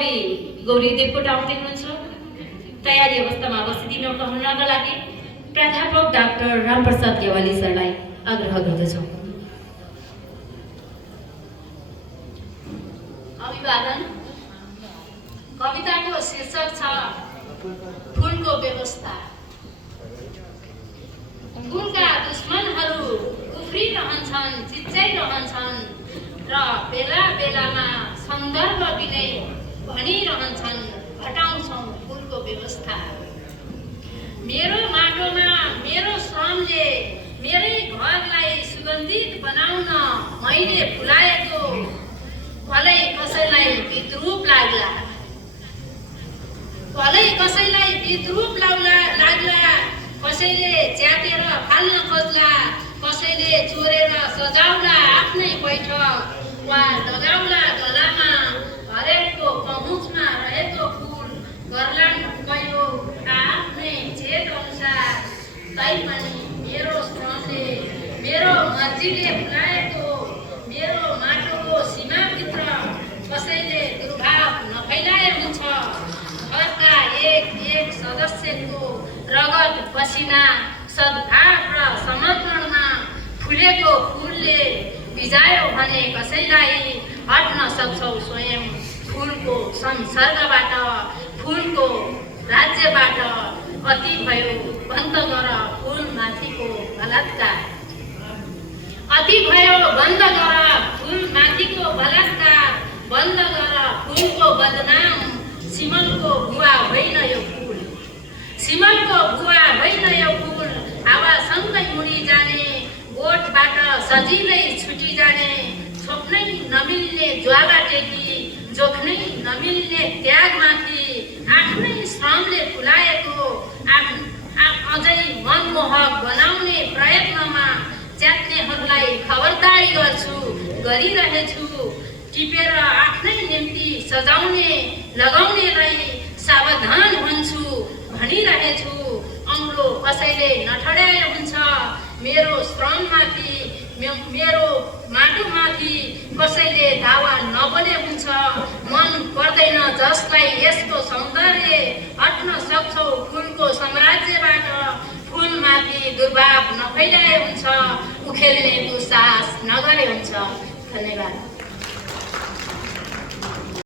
कवि गौरी देवकोटा आउँदै हुनुहुन्छ। तयारी अवस्थामा अवस्थित हुनका लागि प्राध्यापक डाक्टर रामप्रसाद गेवाली सरलाई आग्रह गर्दछौँ। अभिवादन। कविताको शीर्षक छ फुलको व्यवस्था। फुलका दुश्मनहरू उफ्रिरहन्छन्, चिच्याइरहन्छन् र बेला बेलामा सन्दर्भ बिनै भनिरहन्छन्, घटाउँछौँ फुलको व्यवस्था। मेरो माटोमा मेरो श्रमले मेरै घरलाई सुगन्धित बनाउन मैले फुलाएको भलै कसैलाई विद्रूप लाग्ला, भलै कसैलाई विद्रूप लाग्ला, कसैले च्यातेर फाल्न खोज्ला, कसैले चोरेर सजाउला आफ्नै बैठक वा लगाउला गलामा। हरेकको पहुँचमा रहेको फुल गर्लान् कयो आफ्नै छेद अनुसार। तैपनि मेरो श्रमले मेरो मर्जीले फुलाएको मेरो माटोको सीमाभित्र कसैले दुर्भाव नफैलाए हुन्छ। घरका एक सदस्यको रगत पसिना सद्भाव र समर्पणमा फुलेको फुलले बिजायो भने कसैलाई हट्न सक्छौ स्वयं फुलको संसर्गबाट, फुलको राज्यबाट। अति भयो बन्द गर फुलमाथिको बलात्कार, अति भयो बन्द गर फुलमाथिको बलात्कार, बन्द गर फुलको बदनाम। सिमलको बुवा होइन यो फुल, सिमलको बुवा होइन यो फुल। हावासँगै उडी जाने, बोटबाट सजिलै छुटी जाने, छोप्नै नमिल्ने ज्वाला टेकी, जोख्नै नमिल्ने त्यागमाथि आफ्नै श्रमले फुलाएको अझै मनमोहक बनाउने प्रयत्नमा च्यात्नेहरूलाई खबरदारी गर्छु, गरिरहेछु। टिपेर आफ्नै निम्ति सजाउने लगाउनेलाई सावधान हुन्छु भनिरहेछु। औँलो कसैले नठड्याए हुन्छ मेरो श्रममाथि, मेरो माटोमाथि कसैले दावा नबने हुन्छ। मन पर्दैन जसलाई यसको सौन्दर्य, हट्न सक्छौ फुलको साम्राज्यबाट। फुलमाथि दुर्भाव नफैलाए हुन्छ, उखेल्ने दुस्साहस नगरे हुन्छ। धन्यवाद।